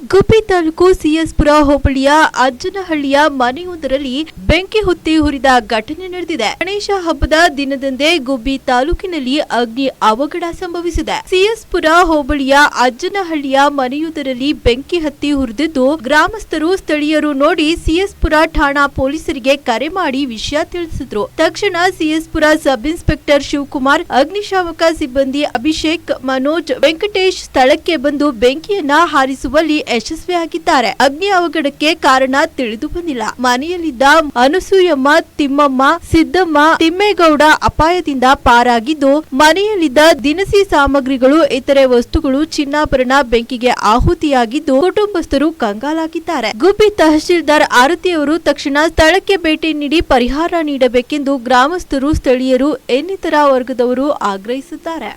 ಗುಬ್ಬಿ ತಾಲೂಕು ಸಿಎಸ್ಪುರ ಹೋಬಳಿಯ ಅಜ್ಜನಹಳ್ಳಿಯ ಮನೆಯೊಂದರಲ್ಲಿ ಬೆಂಕಿ ಹೊತ್ತಿ ಉರಿದ ಘಟನೆ ನಡೆದಿದೆ. ಗಣೇಶ ಹಬ್ಬದ ದಿನದಂದೇ ಗುಬ್ಬಿ ತಾಲೂಕಿನಲ್ಲಿ ಅಗ್ನಿ ಅವಘಡ ಸಂಭವಿಸಿದೆ. ಸಿಎಸ್ಪುರ ಹೋಬಳಿಯ ಅಜ್ಜನಹಳ್ಳಿಯ ಮನೆಯೊಂದರಲ್ಲಿ ಬೆಂಕಿ ಹತ್ತಿ ಉರಿದಿದ್ದು, ಗ್ರಾಮಸ್ಥರು ಸ್ಥಳೀಯರು ನೋಡಿ ಸಿಎಸ್ಪುರ ಠಾಣಾ ಪೊಲೀಸರಿಗೆ ಕರೆ ಮಾಡಿ ವಿಷಯ ತಿಳಿಸಿದ್ರು. ತಕ್ಷಣ ಸಿಎಸ್ಪುರ ಸಬ್ ಇನ್ಸ್ಪೆಕ್ಟರ್ ಶಿವಕುಮಾರ್, ಅಗ್ನಿಶಾಮಕ ಸಿಬ್ಬಂದಿ ಅಭಿಷೇಕ್, ಮನೋಜ್, ವೆಂಕಟೇಶ್ ಸ್ಥಳಕ್ಕೆ ಬಂದು ಬೆಂಕಿಯನ್ನ ಹಾರಿಸುವಲ್ಲಿ ಯಶಸ್ವಿಯಾಗಿದ್ದಾರೆ. ಅಗ್ನಿ ಅವಘಡಕ್ಕೆ ಕಾರಣ ತಿಳಿದು ಬಂದಿಲ್ಲ. ಮನೆಯಲ್ಲಿದ್ದ ಅನಸೂಯಮ್ಮ, ತಿಮ್ಮಮ್ಮ, ಸಿದ್ದಮ್ಮ, ತಿಮ್ಮೇಗೌಡ ಅಪಾಯದಿಂದ ಪಾರಾಗಿದ್ದು, ಮನೆಯಲ್ಲಿದ್ದ ದಿನಸಿ ಸಾಮಗ್ರಿಗಳು, ಇತರೆ ವಸ್ತುಗಳು, ಚಿನ್ನಾಭರಣ ಬೆಂಕಿಗೆ ಆಹುತಿಯಾಗಿದ್ದು, ಕುಟುಂಬಸ್ಥರು ಕಂಗಾಲಾಗಿದ್ದಾರೆ. ಗುಬ್ಬಿ ತಹಶೀಲ್ದಾರ್ ಆರತಿಯವರು ತಕ್ಷಣ ಸ್ಥಳಕ್ಕೆ ಭೇಟಿ ನೀಡಿ ಪರಿಹಾರ ನೀಡಬೇಕೆಂದು ಗ್ರಾಮಸ್ಥರು, ಸ್ಥಳೀಯರು, ಇನ್ನಿತರ ವರ್ಗದವರು ಆಗ್ರಹಿಸಿದ್ದಾರೆ.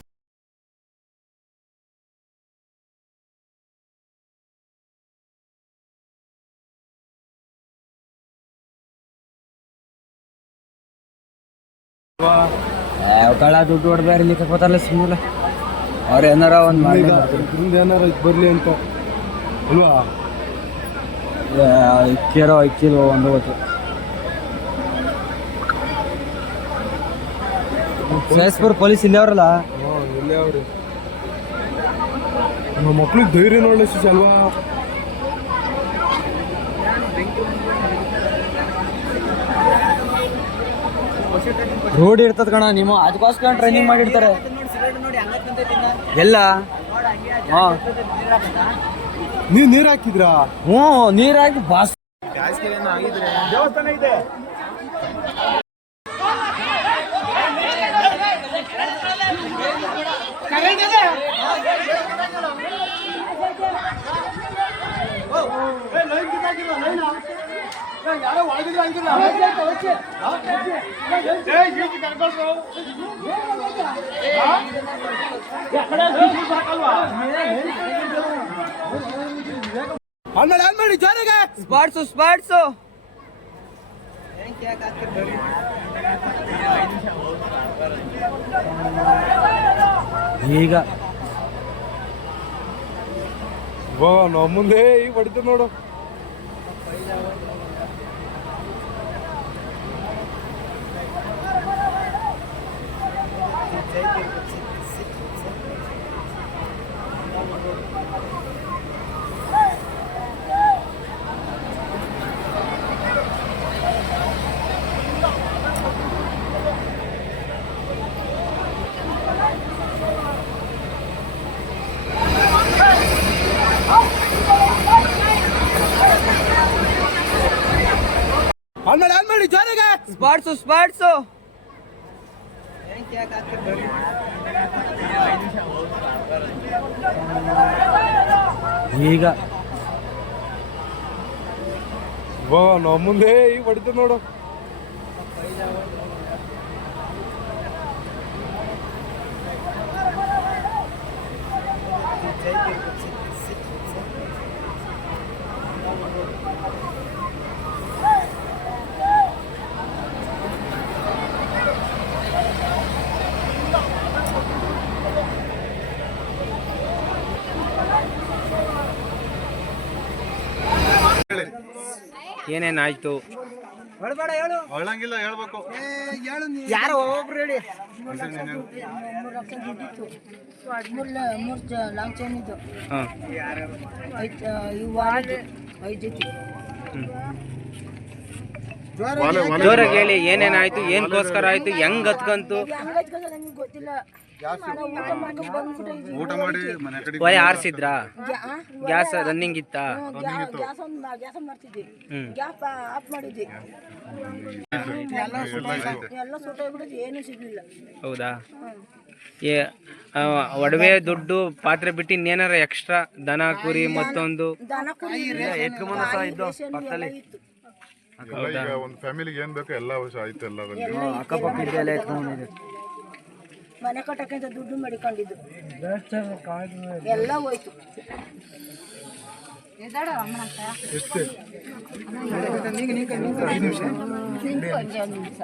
ಕಳ್ಳ ದುಡ್ಡು ಹೊಡೆದಾರ ಇಲ್ಲಿ ತಗೋತಾರಲ್ಲ ಸುಮ್ಮನೆ ಅವ್ರು ಏನಾರ ಒಂದು ಮಾಡಿ ಏನಾರ ಬರಲಿ ಅಂತ ಅಲ್ವಾ. ಇಕ್ಕಿರೋ ಒಂದು ಗೊತ್ತು. ಸೇಸ್ಪುರ್ ಪೊಲೀಸ್ ಇಲ್ಲೇ ಅವ್ರಲ್ಲ, ಇಲ್ಲೇ ಅವ್ರಿ. ನಮ್ಮ ಮಕ್ಳಿಗೆ ಧೈರ್ಯ ನೋಡಲಿ ಅಲ್ವಾ. ರೋಡ್ ಇರ್ತದ ಕಣ, ನೀವು ಅದಕ್ಕೋಸ್ಕರ ಟ್ರೈನಿಂಗ್ ಮಾಡಿರ್ತಾರೆ ಎಲ್ಲ. ನೀವು ನೀರು ಹಾಕಿದ್ರಾ? ಹ್ಞೂ, ನೀರು ಹಾಕಿ ಬಾಸ್ ದೇವಸ್ಥಾನ ಇದೆ. ಯಾರೋ ಒಳಗಿದ್ರು ಹಂಗಿಲ್ಲ. ಮಾಡಿ ಜೋರಾಗೆ ಸ್ಪಾಟ್ಸು ಈಗ ನಮ್ಮ ಮುಂದೆ ಈಗ ಹೊಡಿತ ನೋಡು. ಮಾಡಿ ಜೋರಾಗೆ ಸ್ಪಾಟ್ಸು ಈಗ ನಮ್ಮ ಮುಂದೆ ಈಗ ಹೊಡಿತ ನೋಡು. ಏನೇನಾಯ್ತು? ಹೇಳಂಗಿಲ್ಲ, ಹೇಳ್ಬೇಕು. ಯಾರು ಒಬ್ಬರು ಹೇಳಿ. ಜೋರಾಗಿ ಹೇಳಿ, ಏನೇನಾಯ್ತು, ಏನ್ಗೋಸ್ಕರ ಆಯ್ತು, ಹೆಂಗ್ ಹತ್ಕಂತು? ಊಟ ಮಾಡಿ ಮನೆ ಕಡೆ ಒಲೆ ಆರಿಸಿದ್ರಾ? ಗ್ಯಾಸ್ ರನ್ನಿಂಗ್ ಇತ್ತಾ? ಹೌದಾ? ಒಡವೆ, ದುಡ್ಡು, ಪಾತ್ರೆ ಬಿಟ್ಟು ಇನ್ನೇನಾರ ಎಕ್ಸ್ಟ್ರಾ ದನ ಕುರಿ ಮತ್ತೊಂದು ಒಂದು ಫ್ಯಾಮಿಲಿಗೆ ಏನ್ ಬೇಕು ಎಲ್ಲ ಆಯ್ತು. ಎಲ್ಲ ಅಕ್ಕಪಕ್ಕ ಇದೆಲ್ಲ ಎತ್ಕೊಂಡಿದೆ. ಮನೆ ಕಟ್ಟಕ್ಕಿಂತ ದುಡ್ಡು ಮಾಡಿಕೊಂಡಿದ್ದು ಎಲ್ಲ ಹೋಯ್ತು. ನಿಮಿಷ